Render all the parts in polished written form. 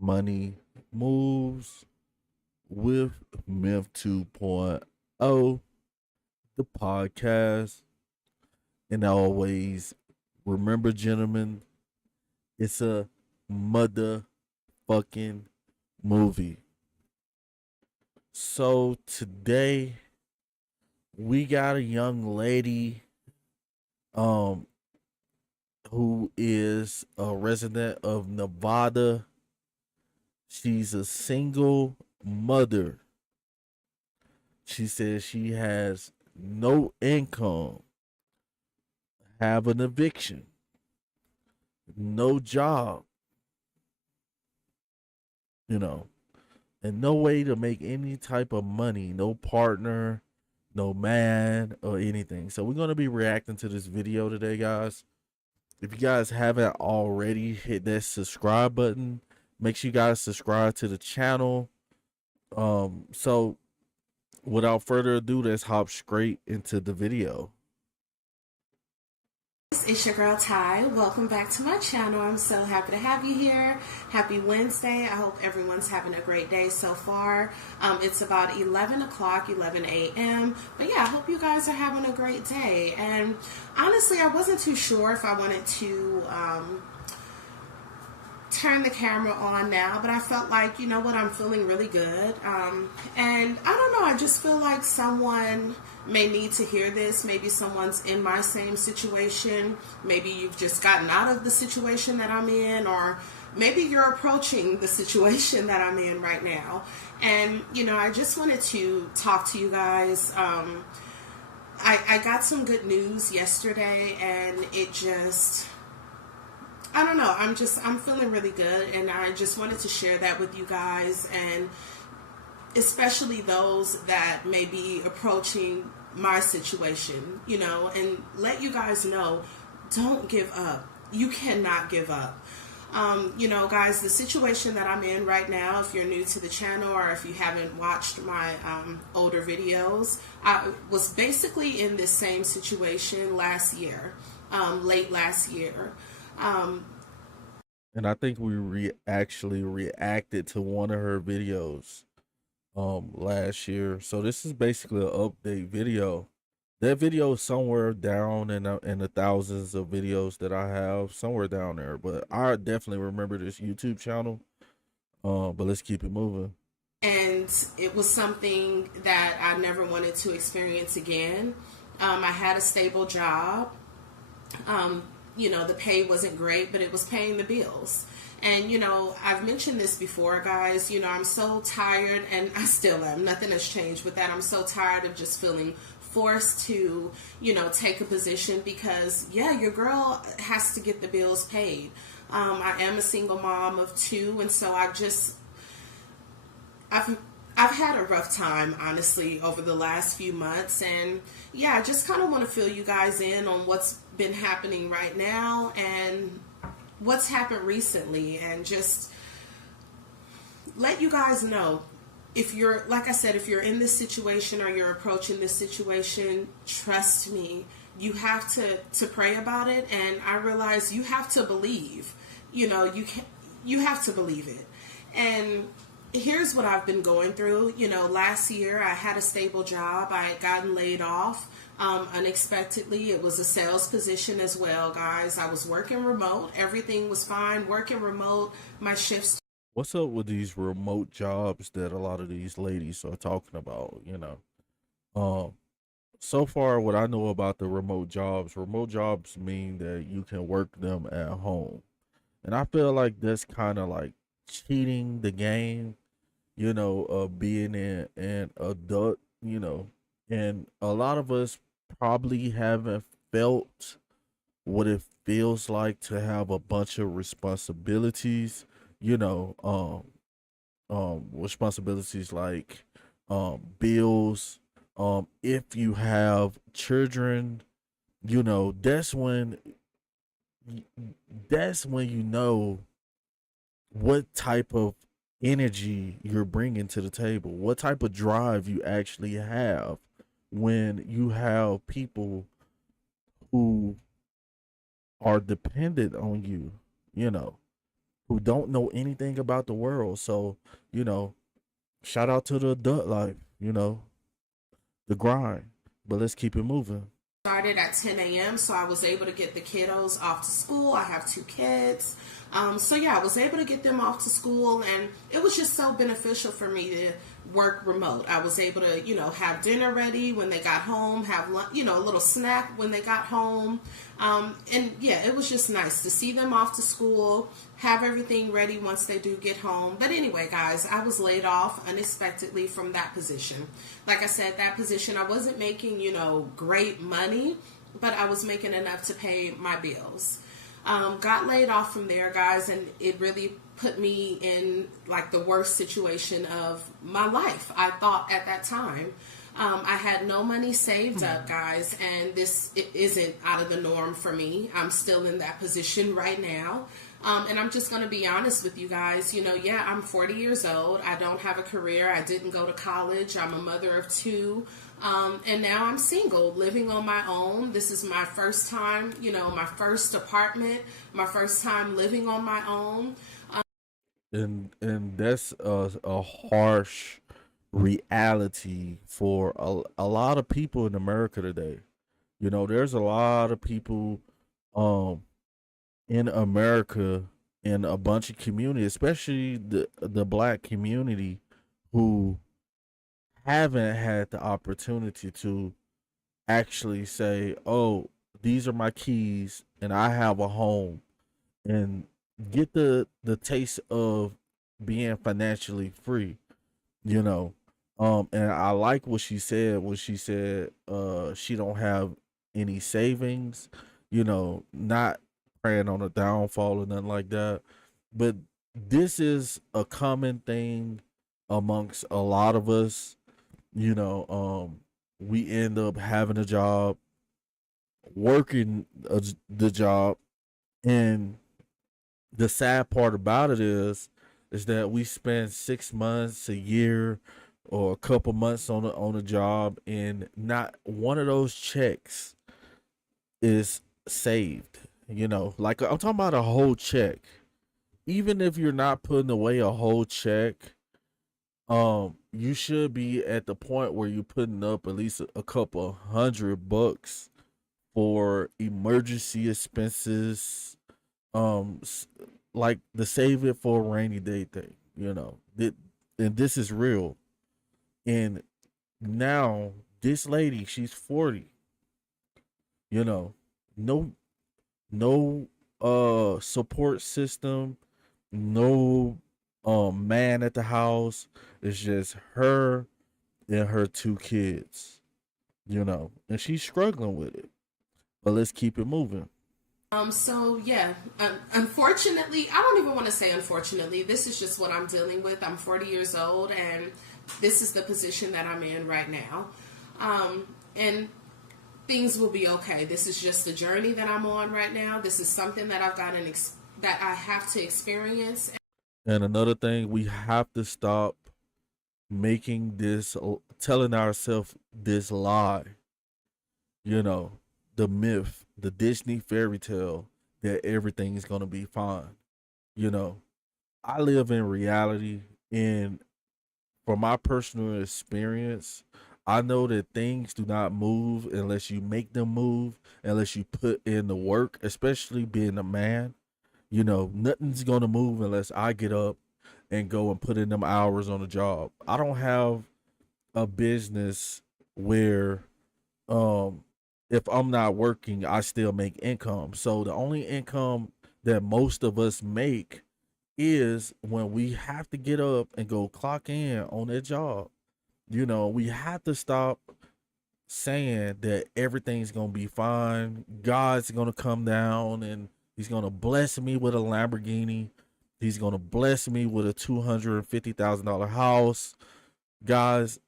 Money Moves with Myth 2.0, the podcast. And always remember, gentlemen, it's a motherfucking movie. So today we got a young lady um who is a resident of Nevada. She's a single mother. She says she has no income, have an eviction, no job, you know, and no way to make any type of money, no partner, no man, or anything. So we're gonna be reacting to this video today, guys. If you guys haven't already, hit that subscribe button. Make sure you guys subscribe to the channel. So without further ado, let's hop straight into the video. It's your girl Ty. Welcome back to my channel. I'm so happy to have you here. Happy Wednesday. I hope everyone's having a great day so far. It's about 11 o'clock, 11 a.m. But yeah, I hope you guys are having a great day. And honestly, I wasn't too sure if I wanted to turn the camera on now, but I felt like, you know what, I'm feeling really good. And I don't know, I just feel like someone may need to hear this. Maybe someone's in my same situation. Maybe you've just gotten out of the situation that I'm in, or maybe you're approaching the situation that I'm in right now. And, you know, I just wanted to talk to you guys. I got some good news yesterday, and it just, I don't know, I'm feeling really good, and I just wanted to share that with you guys, and especially those that may be approaching my situation, you know, and let you guys know, don't give up. You cannot give up. You know, guys, the situation that I'm in right now, if you're new to the channel or if you haven't watched my older videos, I was basically in this same situation last year, late last year. And I think we actually reacted to one of her videos last year. So this is basically an update video. That video is somewhere down in the thousands of videos that I have, somewhere down there. But I definitely remember this YouTube channel. But let's keep it moving. And it was something that I never wanted to experience again. I had a stable job. You know, the pay wasn't great, but it was paying the bills. And, you know, I've mentioned this before, guys. You know, I'm so tired, and I still am. Nothing has changed with that. I'm so tired of just feeling forced to, you know, take a position because, yeah, your girl has to get the bills paid. I am a single mom of two, and so I've I've had a rough time, honestly, over the last few months. And yeah, I just kind of want to fill you guys in on what's been happening right now and what's happened recently, and just let you guys know, if you're, like I said, if you're in this situation or you're approaching this situation, trust me, you have to pray about it. And I realize you have to believe, you know, you have to believe it. And here's what I've been going through. You know, last year I had a stable job. I had gotten laid off unexpectedly. It was a sales position as well, guys. I was working remote. Everything was fine. Working remote. My shifts. What's up with these remote jobs that a lot of these ladies are talking about? Um, so far, what I know about the remote jobs mean that you can work them at home. And I feel like that's kind of like cheating the game, being an adult, and a lot of us probably haven't felt what it feels like to have a bunch of responsibilities, you know, responsibilities like bills. If you have children, you know, that's when you know what type of energy you're bringing to the table, what type of drive you actually have when you have people who are dependent on you, you know. who don't know anything about the world. So, you know, shout out to the adult life, the grind. But let's keep it moving. Started at 10 a.m. so I was able to get the kiddos off to school. I have two kids. So yeah, I was able to get them off to school, and it was just so beneficial for me to work remote. I was able to, have dinner ready when they got home, have lunch, a little snack when they got home. And yeah, it was just nice to see them off to school, have everything ready once they do get home. But anyway, guys, I was laid off unexpectedly from that position. Like I said, that position, I wasn't making, great money, but I was making enough to pay my bills. Got laid off from there, guys, and it really put me in like the worst situation of my life, I thought at that time. I had no money saved up, guys, and it isn't out of the norm for me. I'm still in that position right now. And I'm just going to be honest with you guys. Yeah, I'm 40 years old. I don't have a career. I didn't go to college. I'm a mother of two. And now I'm single, living on my own. This is my first time, my first apartment, my first time living on my own. And that's a harsh reality for a lot of people in America today. There's a lot of people um in America, in a bunch of community, especially the black community, who haven't had the opportunity to actually say, "Oh, these are my keys, and I have a home," and get the taste of being financially free. You know, and I like what she said when she said, she don't have any savings. Not praying on a downfall or nothing like that, but this is a common thing amongst a lot of us. We end up having a job, working the job, and the sad part about it is that we spend 6 months, a year, or a couple months on a job, and not one of those checks is saved. Like I'm talking about a whole check. Even if you're not putting away a whole check, you should be at the point where you're putting up at least a couple $100 for emergency expenses, like the save it for a rainy day thing. And this is real. And now this lady, she's 40. No, no support system, no man at the house. It's just her and her two kids. And she's struggling with it. But let's keep it moving. So yeah, unfortunately, I don't even want to say unfortunately, this is just what I'm dealing with. I'm 40 years old, and this is the position that I'm in right now. And things will be okay. This is just the journey that I'm on right now. This is something that I've got that I have to experience. And another thing, we have to stop making this, telling ourselves this lie. The myth, the Disney fairy tale that everything's gonna be fine. You know, I live in reality, and from my personal experience, I know that things do not move unless you make them move, unless you put in the work, especially being a man. Nothing's gonna move unless I get up and go and put in them hours on the job. I don't have a business where if I'm not working, I still make income. So the only income that most of us make is when we have to get up and go clock in on that job. We have to stop saying that everything's going to be fine. God's going to come down and he's going to bless me with a Lamborghini. He's going to bless me with a $250,000 house. Guys,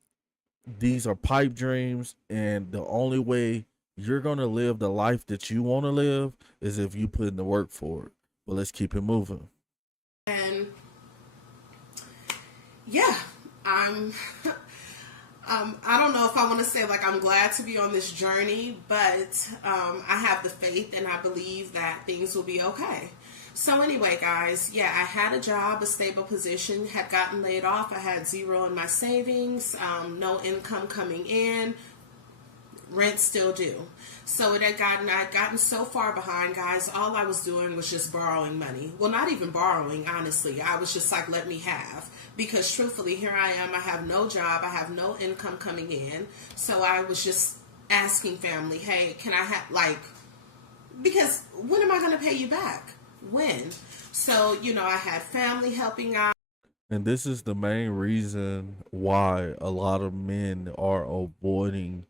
these are pipe dreams, and the only way you're going to live the life that you want to live is if you put in the work for it. But let's keep it moving. And yeah, I'm I don't know if I want to say like I'm glad to be on this journey, but I have the faith and I believe that things will be okay. So anyway, guys, yeah, I had a job, a stable position, had gotten laid off. I had zero in my savings, no income coming in, rent still due. So I'd gotten so far behind, guys. All I was doing was just borrowing money. Well, not even borrowing, honestly. I was just like, let me have. Because truthfully, here I am. I have no job. I have no income coming in. So I was just asking family, hey, can I have, like, because when am I going to pay you back? When? So, I had family helping out. And this is the main reason why a lot of men are avoiding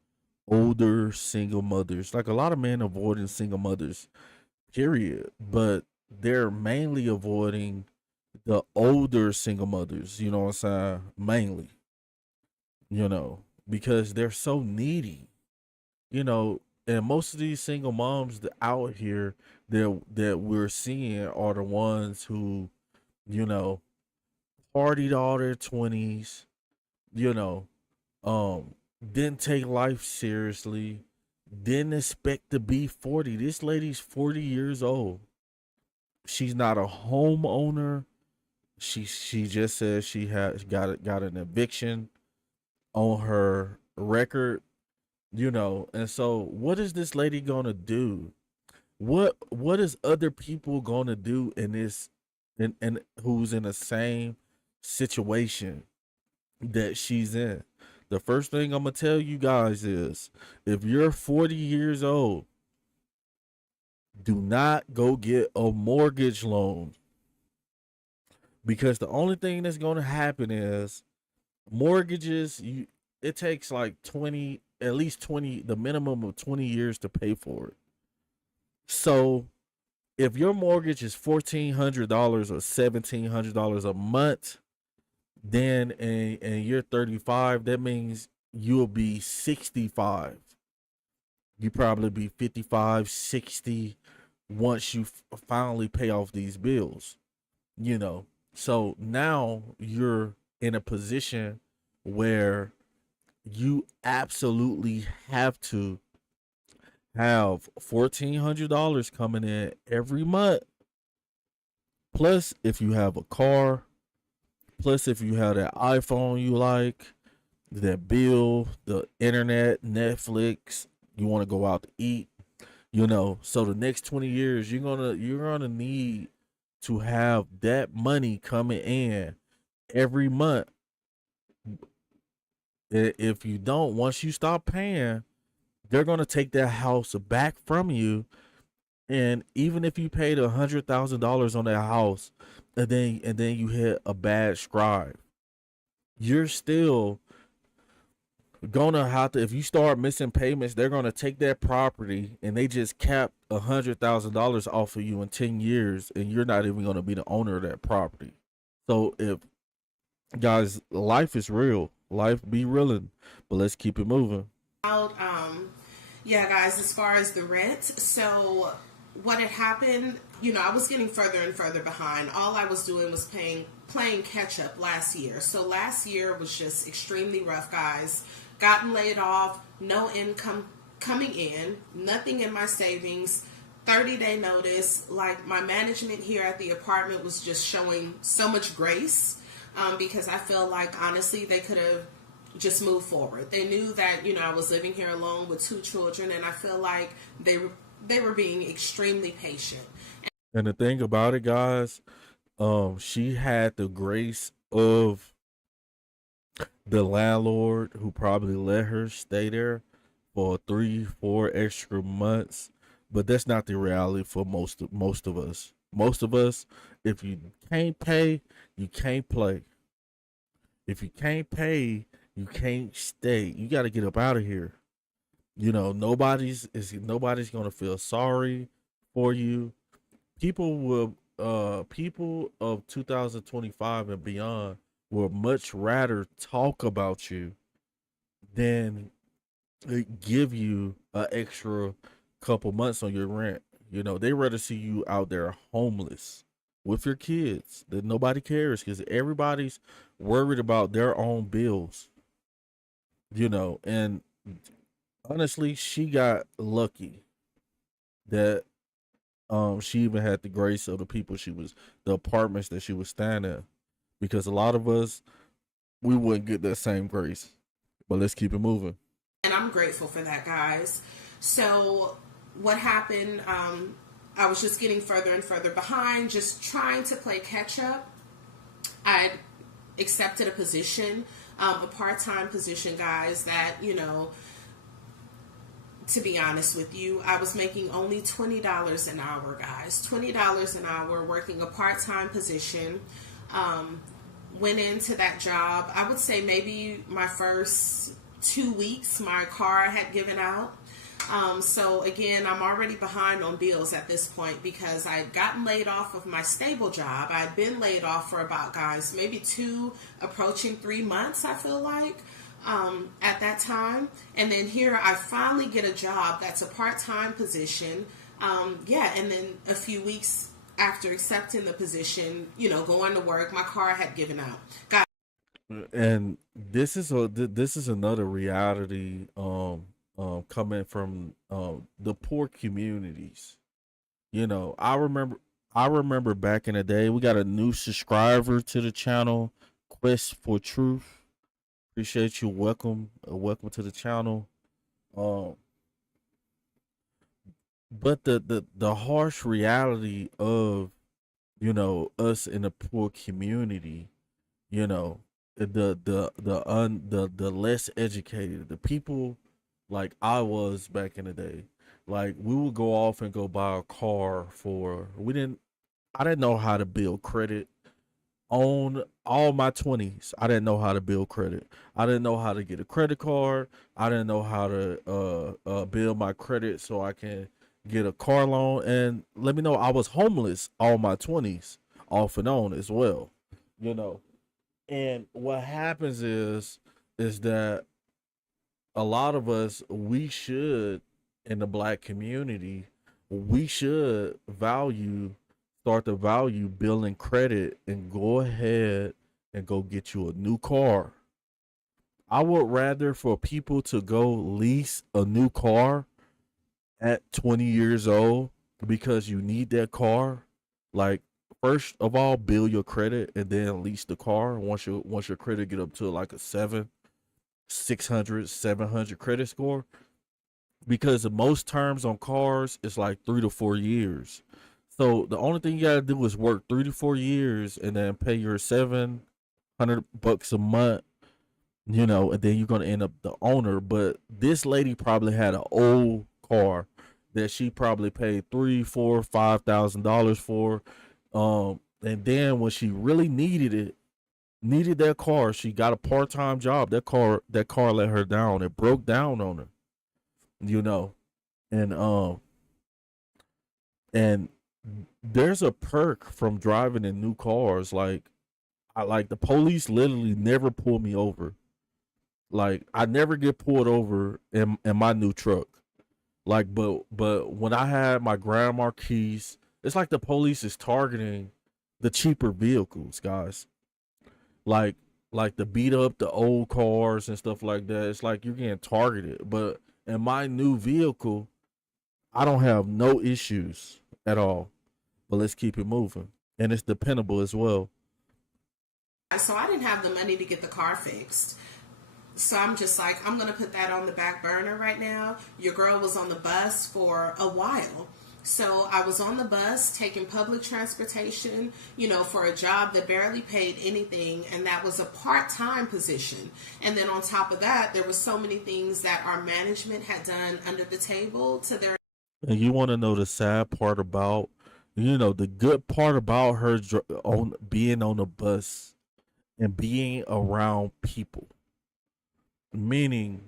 older single mothers. Like a lot of men avoiding single mothers, period. But they're mainly avoiding the older single mothers, you know what I'm saying? Mainly, because they're so needy, you know, and most of these single moms out here that we're seeing are the ones who, you know, partied all their 20s, you know, didn't take life seriously, didn't expect to be 40. This lady's 40 years old. She's not a homeowner. She just says she has got an eviction on her record, and so what is this lady gonna do? What is other people gonna do in this, and who's in the same situation that she's in? The first thing I'm gonna tell you guys is, if you're 40 years old, do not go get a mortgage loan, because the only thing that's gonna happen is mortgages. It takes like 20, at least 20, the minimum of 20 years to pay for it. So if your mortgage is $1,400 or $1,700 a month, then and you're 35, that means you'll be 65. You probably be 55, 60 once you finally pay off these bills, you know. So now you're in a position where you absolutely have to have $1,400 coming in every month. Plus, if you have a car, plus if you have that iPhone you like, that bill, the internet, Netflix, you want to go out to eat, So the next 20 years, you're gonna need to have that money coming in every month. If you don't, once you stop paying, they're gonna take that house back from you. And even if you paid $100,000 on that house, and then you hit a bad scribe, you're still gonna have to. If you start missing payments, they're gonna take that property and they just cap $100,000 off of you in 10 years, and you're not even gonna be the owner of that property. So if guys, life is real. Life be reeling, but let's keep it moving. Yeah, guys, as far as the rent, so what had happened, I was getting further and further behind. All I was doing was playing catch up last year. So last year was just extremely rough, guys. Gotten laid off, no income coming in, nothing in my savings, 30-day notice. Like, my management here at the apartment was just showing so much grace, because I feel like, honestly, they could have just moved forward. They knew that, I was living here alone with 2 children, and I feel like they were being extremely patient. And the thing about it, guys, she had the grace of the landlord, who probably let her stay there for 3, 4 extra months. But that's not the reality for most of us. Most of us, if you can't pay, you can't play. If you can't pay, you can't stay. You got to get up out of here. Nobody's gonna feel sorry for you. People of 2025 and beyond will much rather talk about you than give you an extra couple months on your rent. They rather see you out there homeless with your kids, that nobody cares, because everybody's worried about their own bills. And honestly, she got lucky that She even had the grace of the people the apartments that she was staying in, because a lot of us, we wouldn't get that same grace. But let's keep it moving. And I'm grateful for that, guys. So, what happened? I was just getting further and further behind, just trying to play catch up. I accepted a position, a part time position, guys, that, to be honest with you, I was making only $20 an hour, guys. $20 an hour working a part time position. Went into that job. I would say maybe my first 2 weeks, my car had given out. So again, I'm already behind on bills at this point because I had gotten laid off of my stable job. I had been laid off for about, guys, maybe 2, approaching 3 months, I feel like, at that time. And then here I finally get a job that's a part-time position. And then a few weeks after accepting the position, going to work, my car had given out. Guys, And this is another reality, coming from the poor communities. I remember back in the day, we got a new subscriber to the channel, Quest for Truth. Appreciate you. Welcome to the channel. Um, but the harsh reality of, us in a poor community, you know, the less educated, the people like I was back in the day, like we would go off and go buy a car for we didn't I didn't know how to build credit. On all my 20s, I didn't know how to build credit. I didn't know how to get a credit card. I didn't know how to build my credit so I can get a car loan. And let me know, I was homeless all my 20s, off and on as well. You know, and what happens is that a lot of us, we should, in the black community, we should start to value building credit and go ahead and go get you a new car. I would rather for people to go lease a new car at 20 years old, because you need that car. Like, first of all, build your credit and then lease the car once your credit get up to like a 700 credit score, because the most terms on cars is like 3 to 4 years. So the only thing you gotta do is work 3 to 4 years and then pay your $700 a month, and then you're gonna end up the owner. But this lady probably had an old car that she probably paid 3, 4, 5 thousand dollars for. And then when she really needed that car, she got a part time job. That car let her down. It broke down on her, you know. And and there's a perk from driving in new cars. Like the police literally never pull me over. Like I never get pulled over in my new truck. Like but when I had my Grand Marquis, it's like the police is targeting the cheaper vehicles, guys. Like like the beat up the old cars and stuff like that. It's like you're getting targeted. But in my new vehicle, I don't have no issues at all. But let's keep it moving. And it's dependable as well. so I didn't have the money to get the car fixed. So I'm just like, I'm going to put that on the back burner right now. Your girl was on the bus for a while. So I was on the bus taking public transportation, for a job that barely paid anything. And that was a part-time position. And then on top of that, there were so many things that our management had done under the table to their. And you want to know the sad part about, the good part about her on being on the bus and being around people, meaning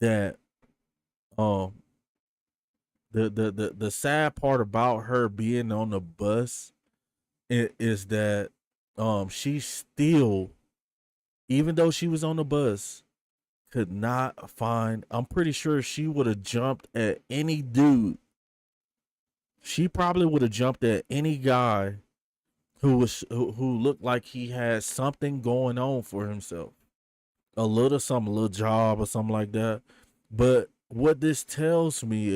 that um the sad part about her being on the bus is that she still, even though she was on the bus, could not find. I'm pretty sure she would have jumped at any dude. She probably would have jumped at any guy who looked like he had something going on for himself, a little job or something like that. But what this tells me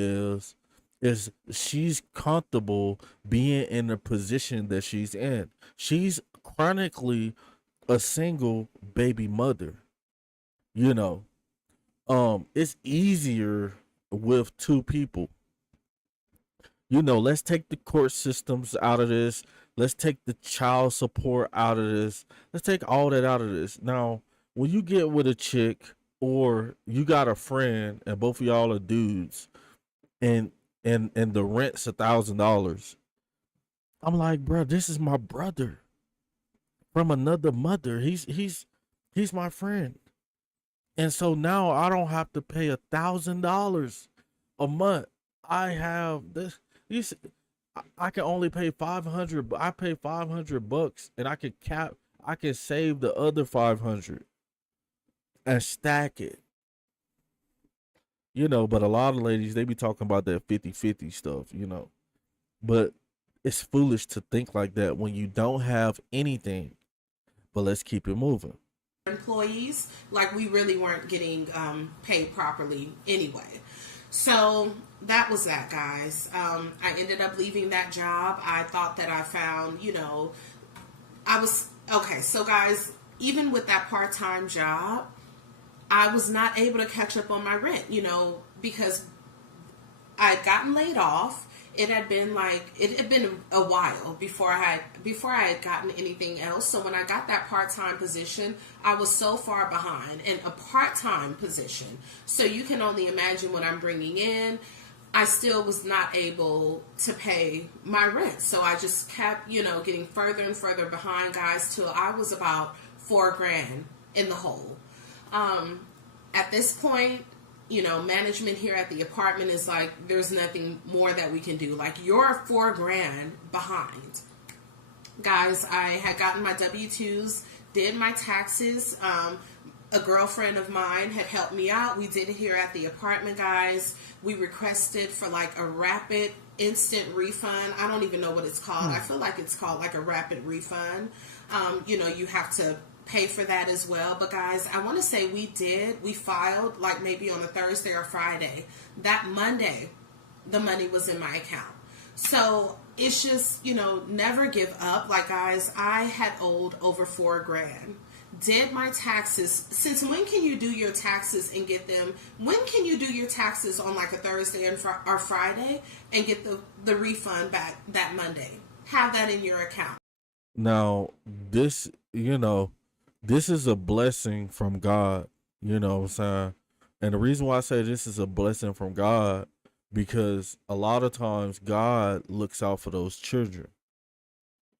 is she's comfortable being in the position that she's in. She's chronically a single baby mother, you know. It's easier with two people. Let's take the court systems out of this. Let's take the child support out of this. Let's take all that out of this. Now, when you get with a chick or you got a friend and both of y'all are dudes and and the rent's $1,000, I'm like, bro, this is my brother from another mother. He's my friend. And so now I don't have to pay $1,000 a month. I have this. These I can only pay 500. I pay $500, and I can cap. I can save the other 500 and stack it. But a lot of ladies, they be talking about that 50-50 stuff. But it's foolish to think like that when you don't have anything. But let's keep it moving. Employees, like we really weren't getting paid properly anyway. So that was that, guys. I ended up leaving that job. I thought that I found, I was okay. So, guys, even with that part-time job, I was not able to catch up on my rent, because I had gotten laid off. It had been a while before I had gotten anything else. So when I got that part-time position, I was so far behind in a part-time position. So you can only imagine what I'm bringing in. I still was not able to pay my rent. So I just kept, getting further and further behind, guys, till I was about $4,000 in the hole. At this point, management here at the apartment is like, there's nothing more that we can do. Like, you're $4,000 behind. Guys, I had gotten my W-2s, did my taxes. A girlfriend of mine had helped me out. We did it here at the apartment, guys. We requested for like a rapid instant refund. I don't even know what it's called. I feel like it's called like a rapid refund. You have to pay for that as well. But guys, I want to say we filed like maybe on a Thursday or Friday. That Monday, the money was in my account. So it's just, never give up. Like, guys, I had owed over $4,000. Did my taxes. Since when can you do your taxes and get them? When can you do your taxes on like a Thursday or Friday and get the refund back that Monday? Have that in your account. Now, this is a blessing from God, what I'm saying? And the reason why I say this is a blessing from God, because a lot of times God looks out for those children.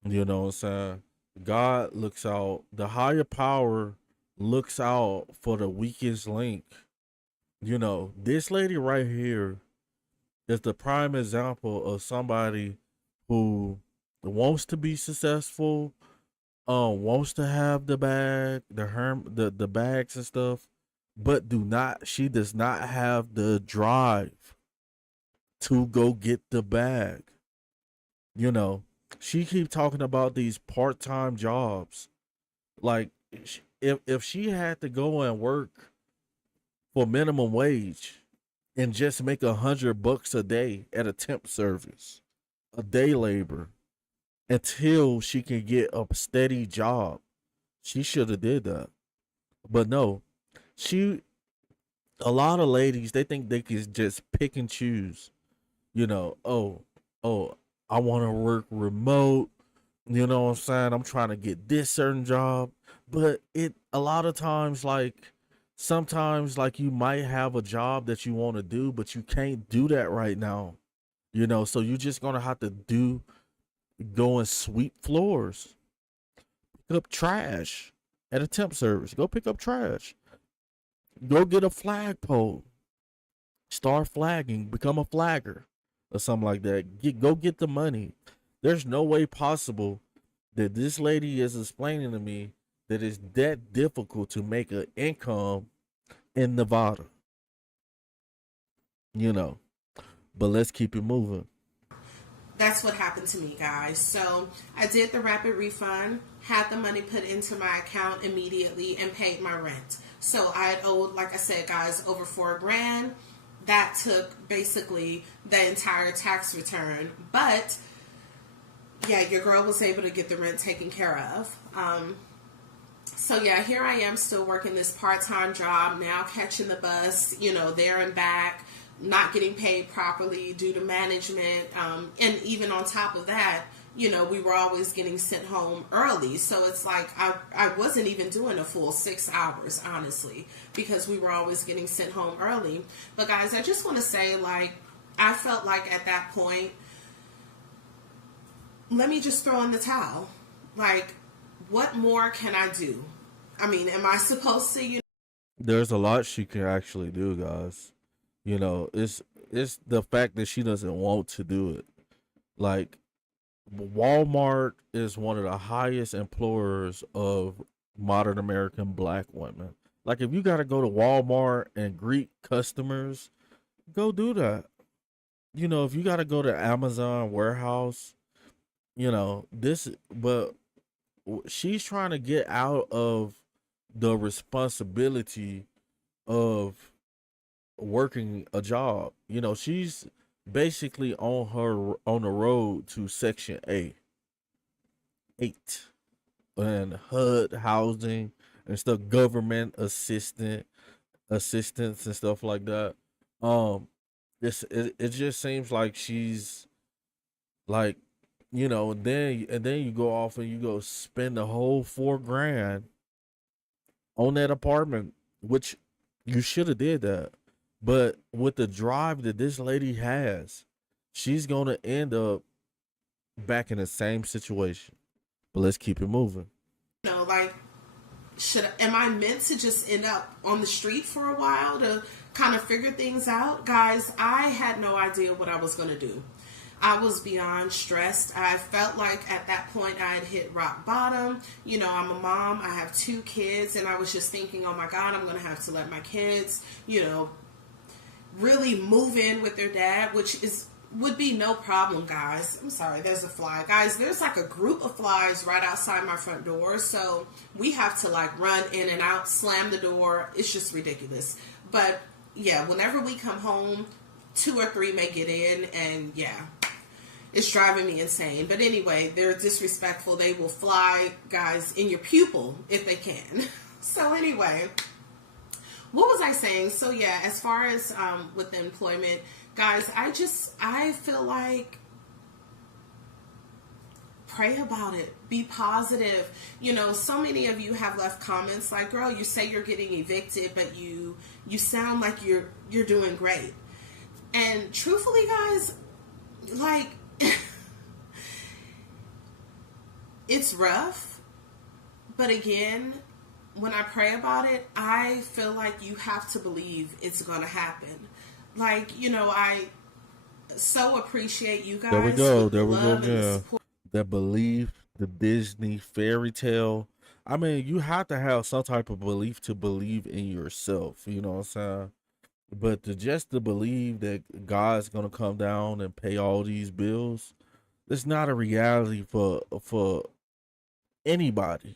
You know what I'm saying? God looks out, the higher power looks out for the weakest link. This lady right here is the prime example of somebody who wants to be successful, wants to have the bag, the bags and stuff, but she does not have the drive to go get the bag. She keep talking about these part-time jobs. Like, if she had to go and work for minimum wage and just make $100 a day at a temp service, a day labor, until she can get a steady job, she should have did that. But no, a lot of ladies, they think they can just pick and choose. Oh, I want to work remote. You know what I'm saying? I'm trying to get this certain job. But a lot of times, like, sometimes, like, you might have a job that you want to do, but you can't do that right now. So you're just going to have to go and sweep floors, pick up trash at a temp service. Go pick up trash. Go get a flagpole. Start flagging. Become a flagger or something like that. Go get the money. There's no way possible that this lady is explaining to me that it's that difficult to make an income in Nevada. But let's keep it moving. That's what happened to me, guys. So I did the rapid refund, had the money put into my account immediately, and paid my rent. So I had owed, like I said, guys, over $4,000. that took basically the entire tax return. But yeah, your girl was able to get the rent taken care of. So yeah, here I am still working this part-time job, now catching the bus, there and back, not getting paid properly due to management. And even on top of that, we were always getting sent home early. So it's like I wasn't even doing a full 6 hours, honestly, because we were always getting sent home early. But guys, I just want to say, like, I felt like at that point, let me just throw in the towel. Like, what more can I do? I mean, am I supposed to, There's a lot she can actually do, guys. It's the fact that she doesn't want to do it. Like, Walmart is one of the highest employers of modern American black women. Like, if you got to go to Walmart and greet customers, go do that. If you got to go to Amazon warehouse, but she's trying to get out of the responsibility of working a job. She's basically on the road to Section 8 and HUD housing and stuff, government assistance and stuff like that. It just seems like she's like, and then you go off and you go spend the whole $4,000 on that apartment, which you should have did that. But with the drive that this lady has, she's gonna end up back in the same situation. But let's keep it moving. like, am I meant to just end up on the street for a while to kind of figure things out? Guys, I had no idea what I was going to do. I was beyond stressed. I felt like at that point I had hit rock bottom. I'm a mom. I have 2 kids, and I was just thinking, oh my God, I'm going to have to let my kids, really move in with their dad, which would be no problem, guys. I'm sorry, there's a fly. Guys, there's like a group of flies right outside my front door, so we have to like run in and out, slam the door. It's just ridiculous. But yeah, whenever we come home, 2 or 3 may get in, and yeah, it's driving me insane. But anyway, they're disrespectful. They will fly, guys, in your pupil if they can. So anyway, what was I saying? So yeah, as far as with the employment, guys, I feel like pray about it. Be positive. So many of you have left comments like, girl, you say you're getting evicted, but you sound like you're doing great. And truthfully, guys, like, it's rough, but again, when I pray about it, I feel like you have to believe it's going to happen. Like, I so appreciate you guys. There we go. There we go again. That belief, the Disney fairy tale. I mean, you have to have some type of belief to believe in yourself. You know what I'm saying? But to believe that God's gonna come down and pay all these bills, it's not a reality for anybody.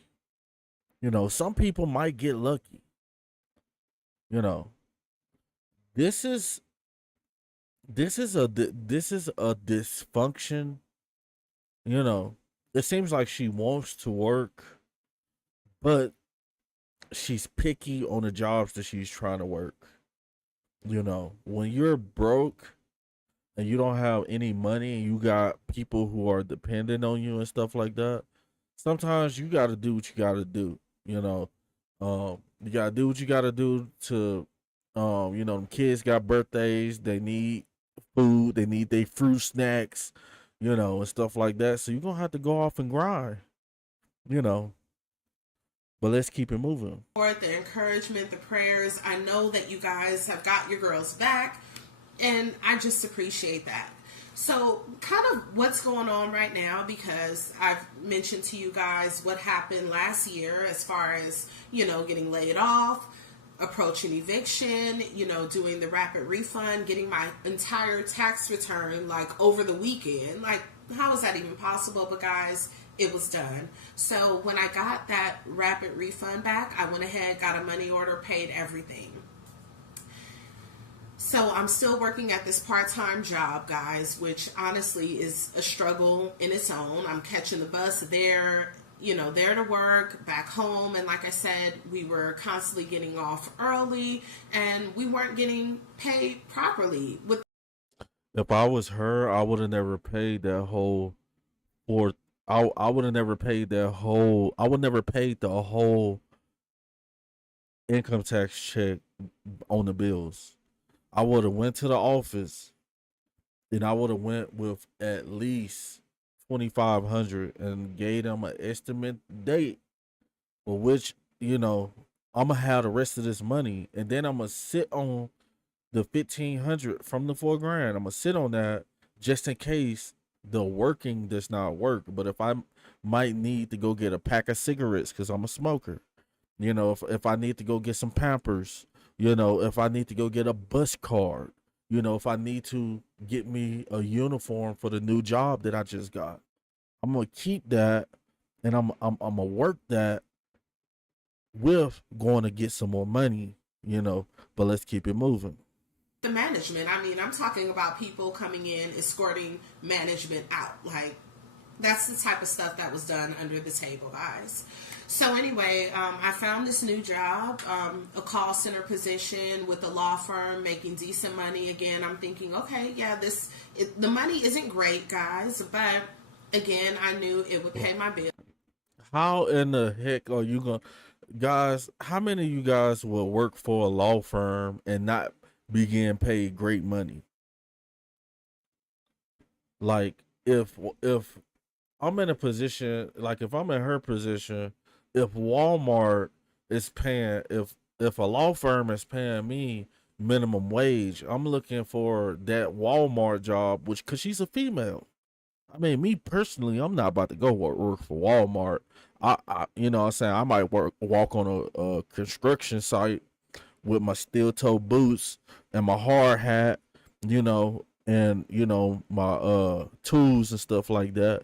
Some people might get lucky. This is a dysfunction. It seems like she wants to work, but she's picky on the jobs that she's trying to work. When you're broke and you don't have any money and you got people who are dependent on you and stuff like that, sometimes you got to do what you got to do. You got to do what you got to do to, them kids got birthdays, they need food, they need their fruit snacks, and stuff like that. So you're going to have to go off and grind, but let's keep it moving. The encouragement, the prayers. I know that you guys have got your girls back, and I just appreciate that. So kind of what's going on right now, because I've mentioned to you guys what happened last year as far as, getting laid off, approaching eviction, doing the rapid refund, getting my entire tax return like over the weekend. Like, how is that even possible? But guys, it was done. So when I got that rapid refund back, I went ahead, got a money order, paid everything. So I'm still working at this part-time job, guys, which honestly is a struggle in its own. I'm catching the bus there, there to work, back home, and like I said, we were constantly getting off early and we weren't getting paid properly. With If I was her, I would have never paid that whole or I would have never paid that whole I would never paid the whole income tax check on the bills. I would have went to the office and I would have went with at least 2,500 and gave them an estimate date for which, I'm gonna have the rest of this money and then I'm gonna sit on the 1,500 from the 4 grand. I'm gonna sit on that just in case the working does not work. But if I might need to go get a pack of cigarettes because I'm a smoker, if I need to go get some Pampers, if I need to go get a bus card, if I need to get me a uniform for the new job that I just got, I'm gonna keep that and I'm gonna work that with going to get some more money, But let's keep it moving. the management, I mean, I'm talking about people coming in, escorting management out. Like, that's the type of stuff that was done under the table, guys. So anyway, I found this new job, a call center position with a law firm, making decent money. Again, I'm thinking, okay, yeah, the money isn't great, guys, but again, I knew it would pay my bill. How in the heck are you going to, guys, how many of you guys will work for a law firm and not be getting paid great money? Like, if I'm in a position, like if I'm in her position, if Walmart is paying, if a law firm is paying me minimum wage, I'm looking for that Walmart job, which because she's a female. I mean, me personally, I'm not about to go work for Walmart. What I'm saying, I might walk on a construction site with my steel toe boots and my hard hat, and my tools and stuff like that,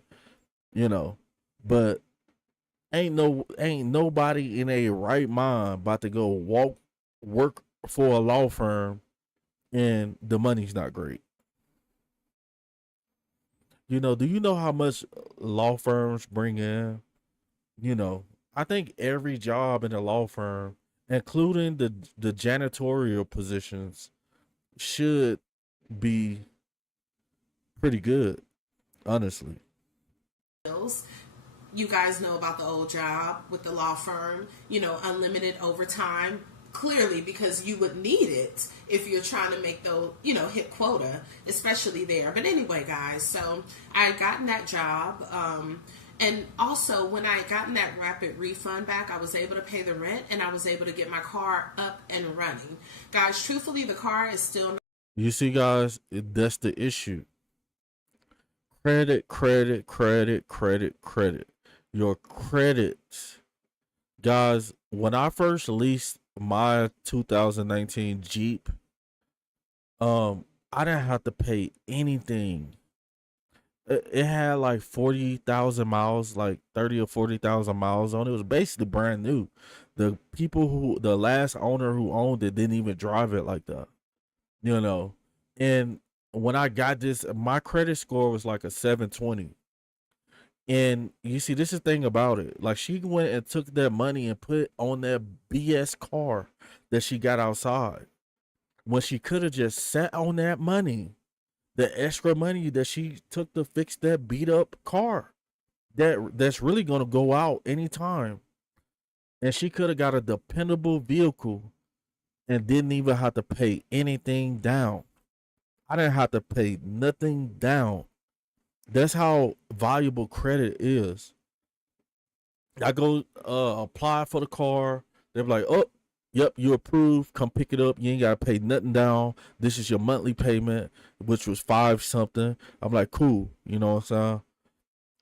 you know. But ain't nobody in a right mind about to go work for a law firm and the money's not great. Do you know how much law firms bring in? You know, I think every job in a law firm, including the janitorial positions, should be pretty good, honestly. Bills. You guys know about the old job with the law firm, unlimited overtime. Clearly, because you would need it if you're trying to make those, hit quota, especially there. But anyway, guys, so I had gotten that job. And also, when I had gotten that rapid refund back, I was able to pay the rent and I was able to get my car up and running. Guys, truthfully, the car is still. You see, guys, that's the issue. Credit, credit, credit, credit, credit. Your credit, guys. When I first leased my 2019 Jeep, I didn't have to pay anything. It had like 40,000 miles, like 30 or 40,000 miles on it. It was basically brand new. The last owner who owned it didn't even drive it like that, you know. And when I got this, my credit score was like a 720. And you see, this is the thing about it. Like, she went and took that money and put on that BS car that she got outside when she could have just sat on that money, the extra money that she took to fix that beat up car that's really gonna go out anytime. And she could have got a dependable vehicle and didn't even have to pay anything down. I didn't have to pay nothing down. That's how valuable credit is. I go apply for the car. They're like, oh, yep, you approved. Come pick it up. You ain't gotta pay nothing down. This is your monthly payment, which was five something. I'm like, cool. You know what I'm saying?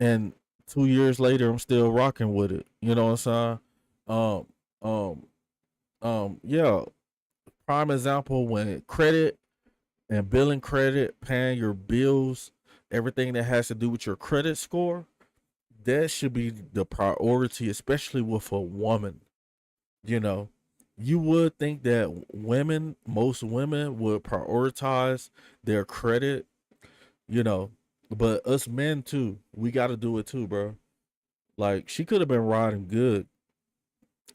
And 2 years later, I'm still rocking with it. You know what I'm saying? Um, um, yeah. Prime example when credit and billing credit, paying your bills, everything that has to do with your credit score, that should be the priority, especially with a woman. You know, you would think that most women would prioritize their credit, you know, but us men too, we got to do it too, bro. Like she could have been riding good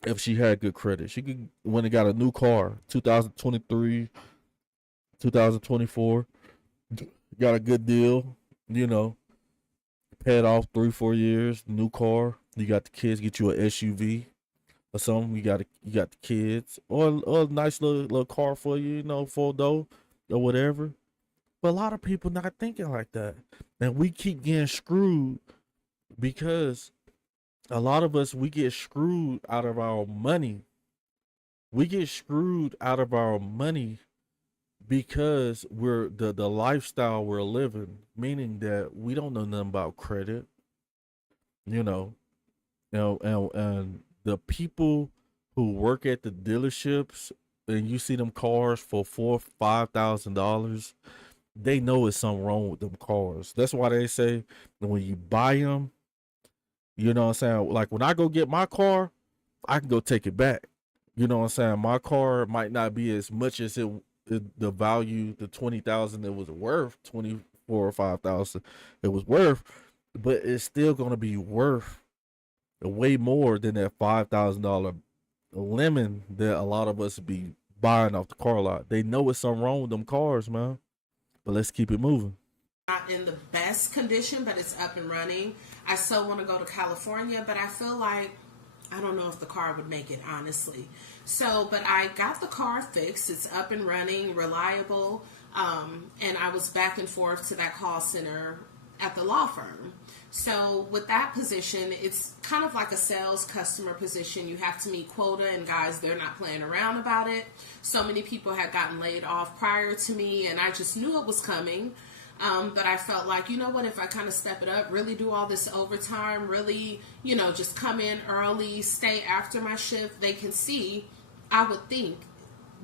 if she had good credit. She could when it got a new car, 2023, 2024, got a good deal, you know, paid off 3 4 years, new car. You got the kids, get you an SUV or something. You got the kids or a nice little car for you, you know, 4 door or whatever. But a lot of people not thinking like that, and we keep getting screwed because a lot of us we get screwed out of our money. We get screwed out of our money because we're the lifestyle we're living, meaning that we don't know nothing about credit, you know, and the people who work at the dealerships and you see them cars for $4 5,000, they know it's something wrong with them cars. That's why they say that when you buy them, you know what I'm saying? Like when I go get my car, I can go take it back. You know what I'm saying? My car might not be as much as the value, the 20,000 it was worth, 24 or 5,000 it was worth, but it's still gonna be worth way more than that $5,000 lemon that a lot of us be buying off the car lot. They know it's something wrong with them cars, man. But let's keep it moving. Not in the best condition, but it's up and running. I still want to go to California, but I feel like I don't know if the car would make it, honestly. So, but I got the car fixed. It's up and running, reliable. And I was back and forth to that call center at the law firm. So with that position, it's kind of like a sales customer position. You have to meet quota, and guys, they're not playing around about it. So many people had gotten laid off prior to me, and I just knew it was coming. But I felt like, you know what, if I kind of step it up, really do all this overtime, really, you know, just come in early, stay after my shift, they can see, I would think,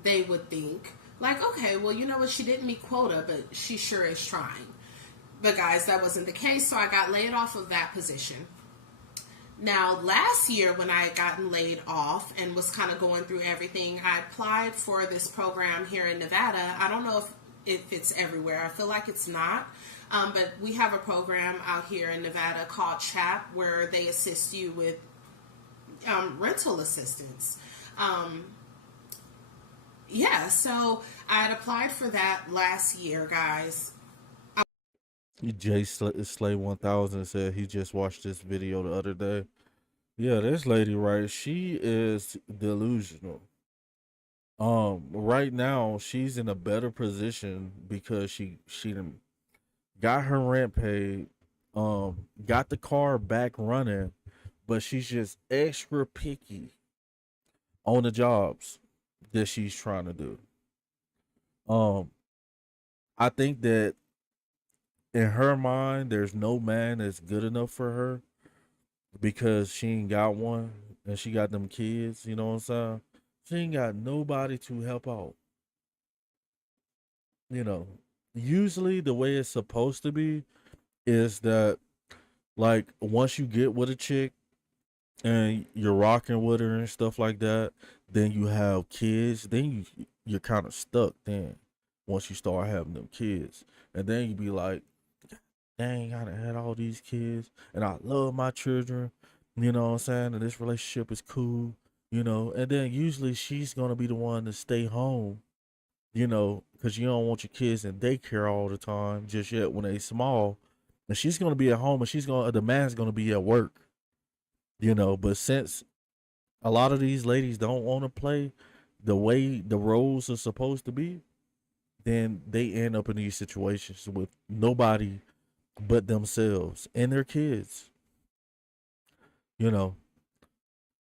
they would think, like, okay, well, you know what, she didn't meet quota, but she sure is trying. But guys, that wasn't the case, so I got laid off of that position. Now, last year when I had gotten laid off and was kind of going through everything, I applied for this program here in Nevada. I don't know if it's everywhere. I feel like it's not. But we have a program out here in Nevada called CHAP where they assist you with rental assistance. Yeah, so I had applied for that last year, guys. Slay 1000 said he just watched this video the other day. Yeah, this lady, right? She is delusional. Right now she's in a better position because she done got her rent paid, got the car back running, but she's just extra picky on the jobs that she's trying to do. Um, I think that in her mind, there's no man that's good enough for her because she ain't got one and she got them kids, you know what I'm saying? She ain't got nobody to help out. You know, usually the way it's supposed to be is that like once you get with a chick and you're rocking with her and stuff like that, then you have kids, then you're kind of stuck then once you start having them kids. And then you be like, dang, I done had all these kids and I love my children, you know what I'm saying? And this relationship is cool, you know. And then usually she's gonna be the one to stay home, you know, because you don't want your kids in daycare all the time just yet when they small. And she's gonna be at home and the man's gonna be at work, you know. But since a lot of these ladies don't want to play the way the roles are supposed to be, then they end up in these situations with nobody but themselves and their kids, you know.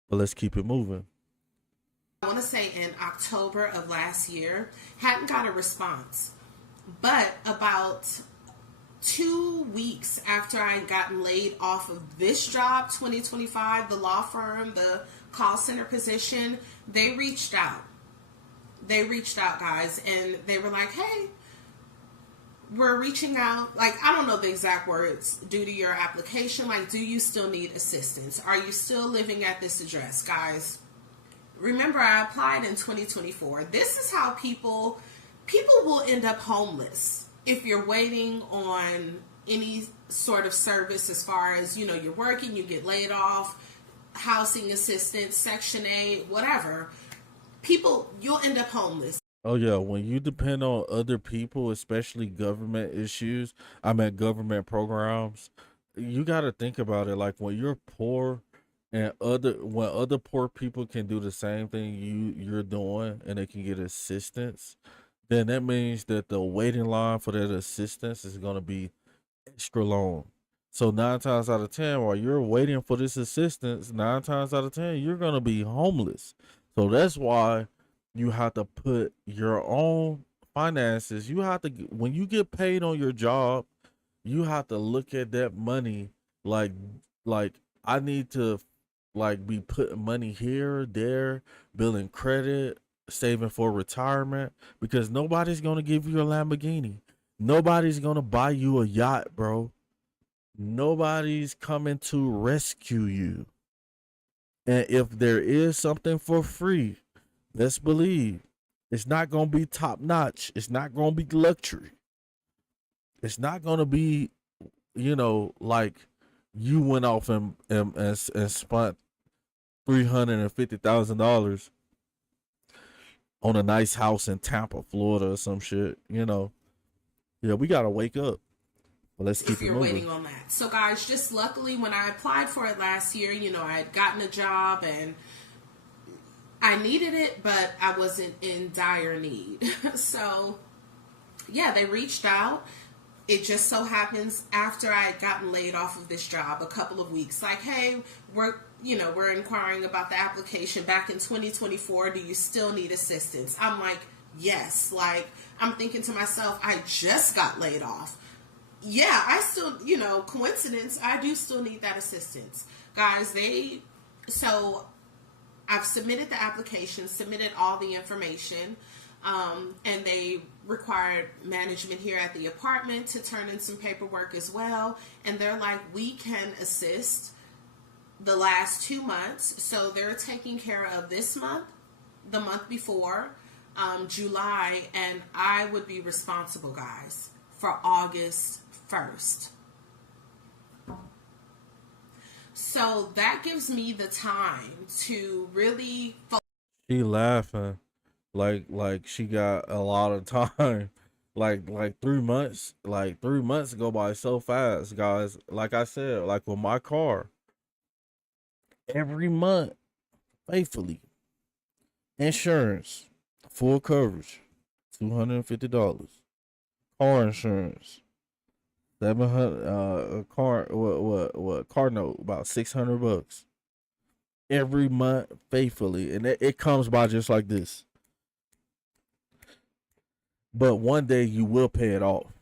But let's keep it moving. I want to say in October of last year, hadn't got a response. But about 2 weeks after I had gotten laid off of this job, 2025, the law firm, the call center position, they reached out. They reached out, guys, and they were like, hey, we're reaching out. Like, I don't know the exact words due to your application. Like, do you still need assistance? Are you still living at this address, guys? remember I applied in 2024. This is how people will end up homeless if you're waiting on any sort of service, as far as, you know, you're working, you get laid off, housing assistance, Section 8, whatever. People, you'll end up homeless. Oh yeah, when you depend on other people, especially government issues, I mean government programs, you got to think about it. Like when you're poor, and when other poor people can do the same thing you're doing, and they can get assistance, then that means that the waiting line for that assistance is gonna be extra long. So 9 times out of 10, while you're waiting for this assistance, 9 times out of 10, you're gonna be homeless. So that's why you have to put your own finances. You have to, when you get paid on your job, you have to look at that money like like I need to like be putting money here, there, building credit, saving for retirement, because nobody's gonna give you a Lamborghini. Nobody's gonna buy you a yacht, bro. Nobody's coming to rescue you. And if there is something for free, let's believe it's not gonna be top notch. It's not gonna be luxury. It's not gonna be, like you went off and spent $350,000 on a nice house in Tampa, Florida, or some shit. Yeah, we gotta wake up. But let's keep If it you're moving. waiting on that. So guys, just luckily when I applied for it last year, I had gotten a job and I needed it, but I wasn't in dire need. So yeah, they reached out. It just so happens after I had gotten laid off of this job a couple of weeks, like, hey, we're inquiring about the application back in 2024. Do you still need assistance? I'm like, yes. Like, I'm thinking to myself, I just got laid off. Yeah, I still, coincidence, I do still need that assistance. Guys, so I've submitted the application, submitted all the information, and they required management here at the apartment to turn in some paperwork as well. And they're like, we can assist the last 2 months. So they're taking care of this month, the month before, July, and I would be responsible, guys, for August 1st. So that gives me the time to really She laughing like she got a lot of time. Like 3 months, like 3 months go by so fast, guys. Like I said, like with my car, every month, faithfully, insurance, full coverage, $250. Car insurance, 700. Car what car note about $600 every month, faithfully, and it comes by just like this. But one day you will pay it off.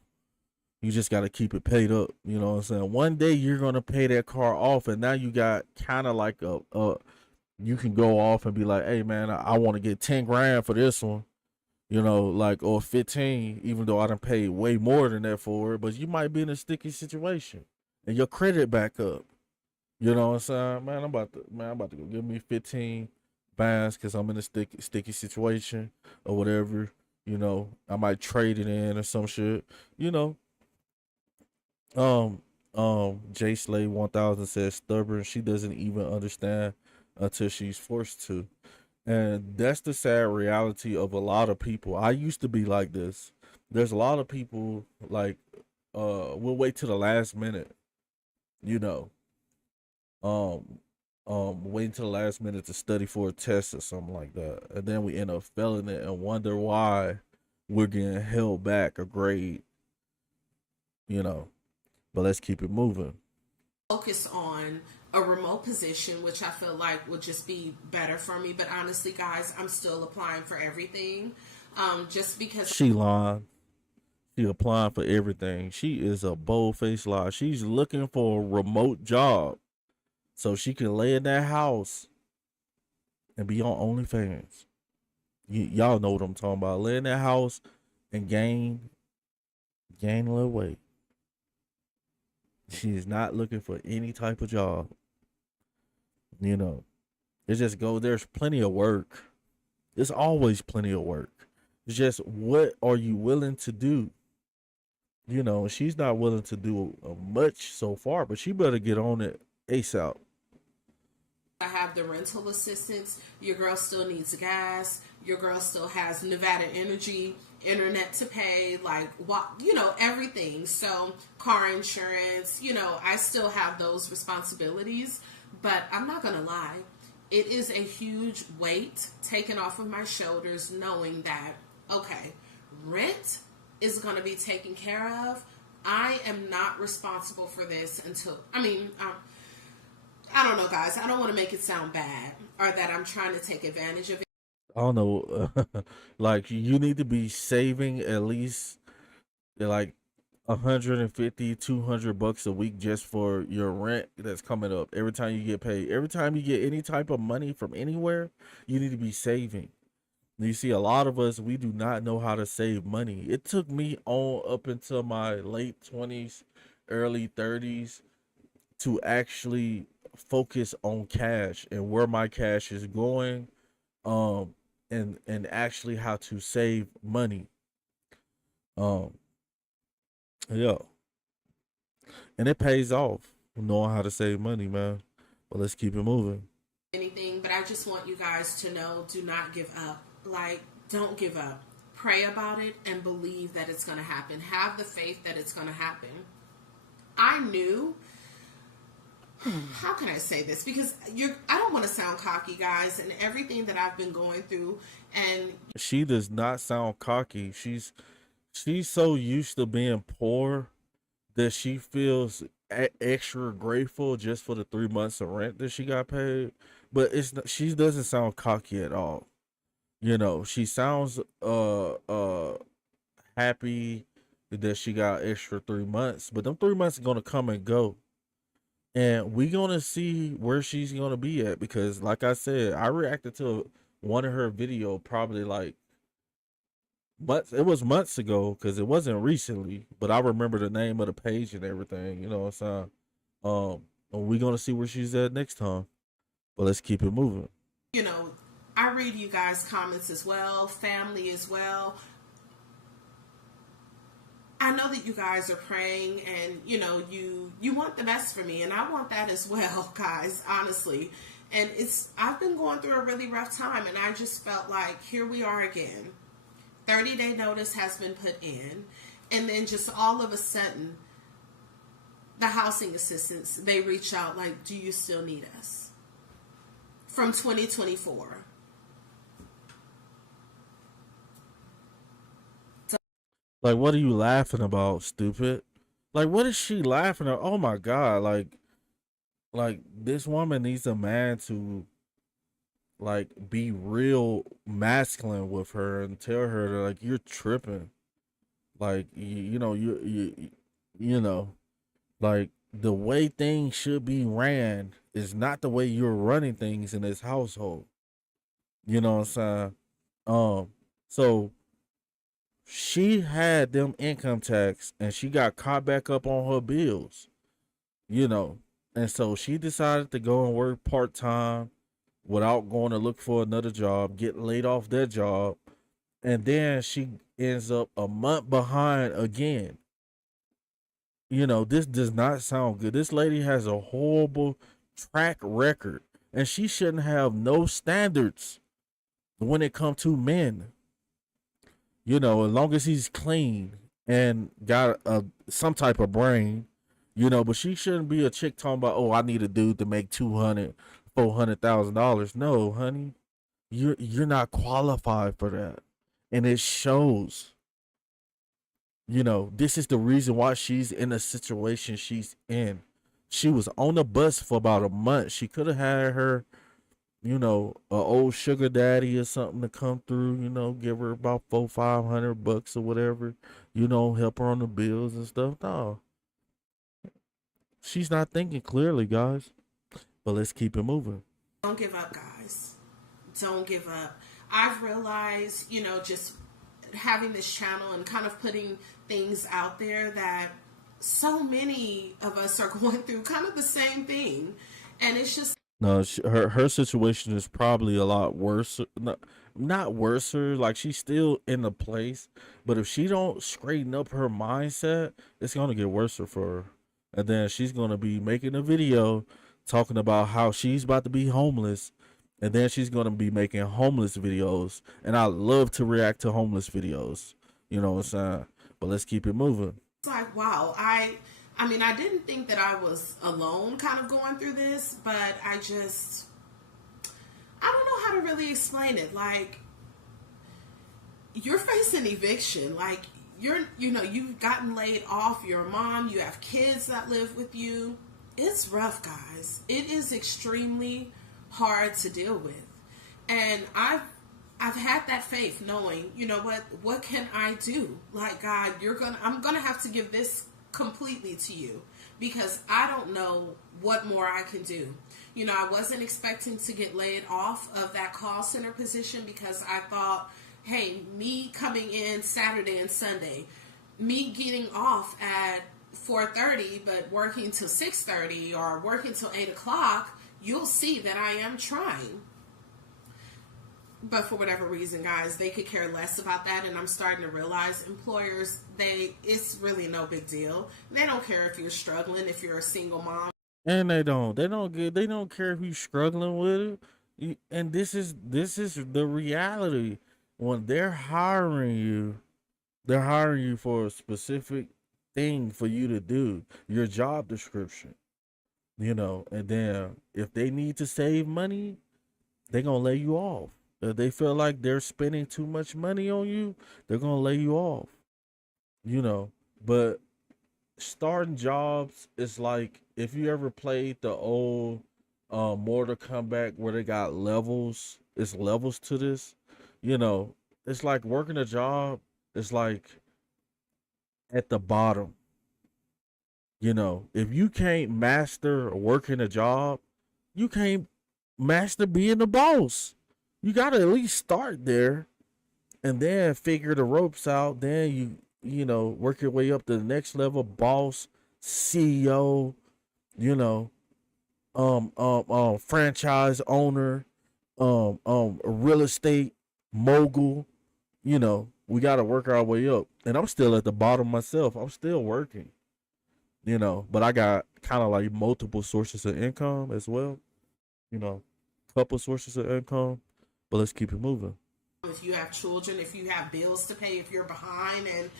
You just got to keep it paid up. You know what I'm saying? One day you're gonna pay that car off, and now you got kind of like you can go off and be like, hey man, I want to get 10 grand for this one. Like, or 15, even though I done paid way more than that for it. But you might be in a sticky situation, and your credit back up. You know what I'm saying? I'm about to go give me 15 bands because I'm in a sticky situation or whatever. I might trade it in or some shit. You know, J Slade 1000 says stubborn. She doesn't even understand until she's forced to. And that's the sad reality of a lot of people. I used to be like this. There's a lot of people like we'll wait till the last minute, you know. Waiting till the last minute to study for a test or something like that. And then we end up failing it and wonder why we're getting held back a grade, you know. But let's keep it moving. focus on a remote position, which I feel like would just be better for me. But honestly, guys, I'm still applying for everything. Just because She lying. She applying for everything. She is a bold faced lie. She's looking for a remote job so she can lay in that house and be on OnlyFans. Y'all know what I'm talking about. Lay in that house and gain a little weight. She is not looking for any type of job, you know. It just go. There's plenty of work. There's always plenty of work. It's just what are you willing to do? She's not willing to do much so far, but she better get on it ASAP. I have the rental assistance. Your girl still needs gas. Your girl still has Nevada Energy, internet to pay, like what, everything. So car insurance, I still have those responsibilities. But I'm not gonna lie, it is a huge weight taken off of my shoulders, knowing that okay, rent is gonna be taken care of. I am not responsible for this until I don't know, guys. I don't want to make it sound bad or that I'm trying to take advantage of it. I don't know. Like you need to be saving at least like 150, 200 bucks a week just for your rent that's coming up every time you get paid. Every time you get any type of money from anywhere, you need to be saving. You see, a lot of us, we do not know how to save money. It took me on up until my late 20s, early 30s to actually focus on cash and where my cash is going, um and actually how to save money. um yeah, and it pays off knowing how to save money, man. But let's keep it moving. Anything, but I just want you guys to know, do not give up. Like, don't give up. Pray about it and believe that it's going to happen. Have the faith that it's going to happen. I knew, how can I say this? Because I don't want to sound cocky, guys, and everything that I've been going through. And She does not sound cocky. She's so used to being poor that she feels extra grateful just for the 3 months of rent that she got paid. But it's not, she doesn't sound cocky at all. She sounds happy that she got extra 3 months, but them 3 months are gonna come and go, and we gonna see where she's gonna be at. Because, like I said, I reacted to one of her video probably like months. It was months ago because it wasn't recently, but I remember the name of the page and everything. You know what I'm saying? And we gonna see where she's at next time. But let's keep it moving. you know, I read you guys' comments as well, family as well. I know that you guys are praying, and you want the best for me, and I want that as well, guys, honestly. And I've been going through a really rough time, and I just felt like here we are again. 30-day notice has been put in, and then just all of a sudden the housing assistants, they reach out like, do you still need us? From 2024. Like, what are you laughing about, stupid? Like, what is she laughing at? Oh my god! Like this woman needs a man to like be real masculine with her and tell her that like you're tripping. Like you know like the way things should be ran is not the way you're running things in this household. You know what I'm saying? So she had them income tax and she got caught back up on her bills, you know. And so she decided to go and work part time without going to look for another job, get laid off that job, and then she ends up a month behind again. This does not sound good. This lady has a horrible track record, and she shouldn't have no standards when it comes to men. As long as he's clean and got some type of brain, but she shouldn't be a chick talking about, oh, I need a dude to make $400,000. No, honey, you're not qualified for that, and it shows. This is the reason why she's in the situation she's in. She was on the bus for about a month. She could have had her, a old sugar daddy or something to come through, give her about $400-500 or whatever, help her on the bills and stuff. No, she's not thinking clearly, guys. But let's keep it moving. Don't give up, guys. Don't give up. I've realized, just having this channel and kind of putting things out there, that so many of us are going through kind of the same thing. And it's just No, her situation is probably a lot worse. Not worser. Like she's still in the place, but if she don't straighten up her mindset, it's gonna get worse for her. And then she's gonna be making a video talking about how she's about to be homeless, and then she's gonna be making homeless videos. And I love to react to homeless videos. You know what I'm saying? But let's keep it moving. It's like, wow, I mean, I didn't think that I was alone kind of going through this, but I don't know how to really explain it. Like, you're facing eviction. Like, you've gotten laid off. You're a mom. You have kids that live with you. It's rough, guys. It is extremely hard to deal with. And I've had that faith knowing, you know what can I do? Like, God, I'm gonna have to give this completely to you because I don't know what more I can do. You know, I wasn't expecting to get laid off of that call center position because I thought, hey, me coming in Saturday and Sunday, me getting off at 4:30 but working till 6:30 or working till 8 o'clock, you'll see that I am trying. But for whatever reason, guys, they could care less about that, and I'm starting to realize employers, it's really no big deal. They don't care if you're struggling, if you're a single mom. And they don't care if you're struggling with it. And this is the reality. When they're hiring you for a specific thing for you to do, your job description, and then if they need to save money, they're gonna lay you off. If they feel like they're spending too much money on you, they're gonna lay you off. You know, but starting jobs is like if you ever played the old Mortal Kombat where they got levels. It's levels to this. You know, it's like working a job. It's like at the bottom. If you can't master working a job, you can't master being the boss. You got to at least start there and then figure the ropes out. Then work your way up to the next level, boss, CEO, you know, franchise owner, real estate mogul. We got to work our way up. And I'm still at the bottom myself. I'm still working, but I got kind of like multiple sources of income as well, couple sources of income. But let's keep it moving. If you have children, if you have bills to pay, if you're behind and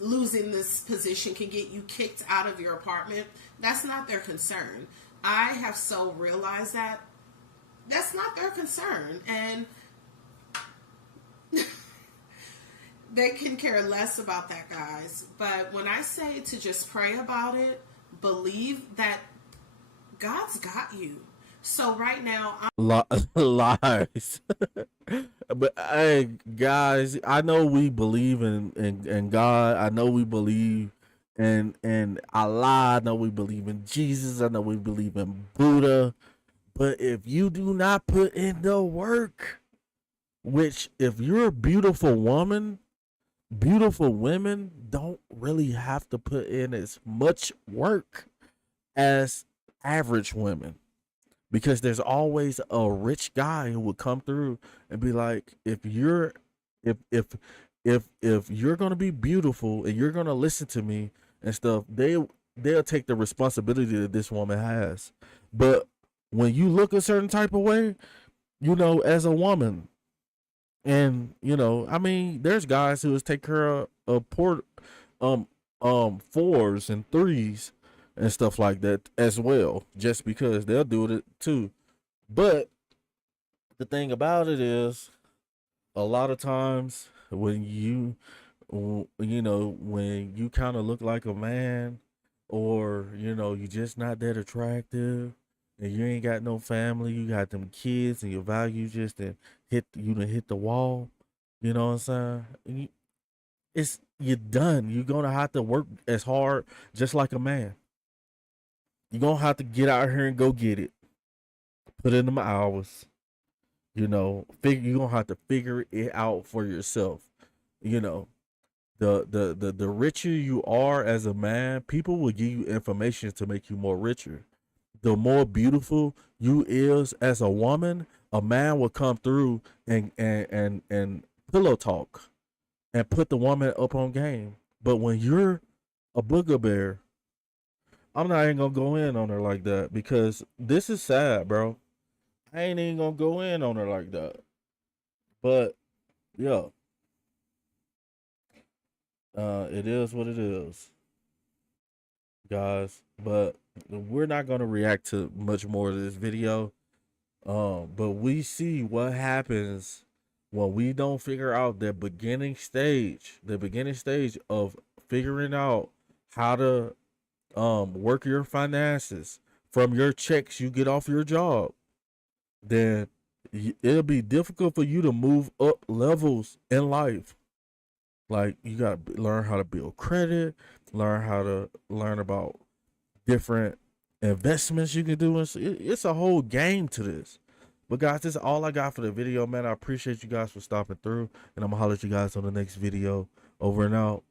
losing this position can get you kicked out of your apartment, that's not their concern. I have so realized that that's not their concern. And they can care less about that, guys. But when I say to just pray about it, believe that God's got you. So right now, Lies. But hey, guys, I know we believe in God. I know we believe in Allah. I know we believe in Jesus. I know we believe in Buddha. But if you do not put in the work, which if you're a beautiful woman, beautiful women don't really have to put in as much work as average women. Because there's always a rich guy who would come through and be like, if you're gonna be beautiful and you're gonna listen to me and stuff, they'll take the responsibility that this woman has. But when you look a certain type of way, as a woman, and I mean, there's guys who take care of poor fours and threes and stuff like that as well, just because they'll do it too. But the thing about it is, a lot of times when when you kind of look like a man, or you just not that attractive, and you ain't got no family, you got them kids, and your value just hit the wall. You know what I'm saying? You're done. You're gonna have to work as hard, just like a man. You're gonna have to get out here and go get it. Put in them hours. You're gonna have to figure it out for yourself. You know, the richer you are as a man, people will give you information to make you more richer. the more beautiful you is as a woman, a man will come through and pillow talk and put the woman up on game. But when you're a booger bear, I'm not even gonna go in on her like that because this is sad, bro. I ain't even gonna go in on her like that. But yeah, it is what it is, guys. But we're not gonna react to much more of this video. But we see what happens when we don't figure out the beginning stage of figuring out how to work your finances from your checks you get off your job. Then it'll be difficult for you to move up levels in life. Like you got to learn how to build credit, learn about different investments you can do. And it's a whole game to this. But guys, this is all I got for the video, man. I appreciate you guys for stopping through, and I'm gonna holler at you guys on the next video. Over and out.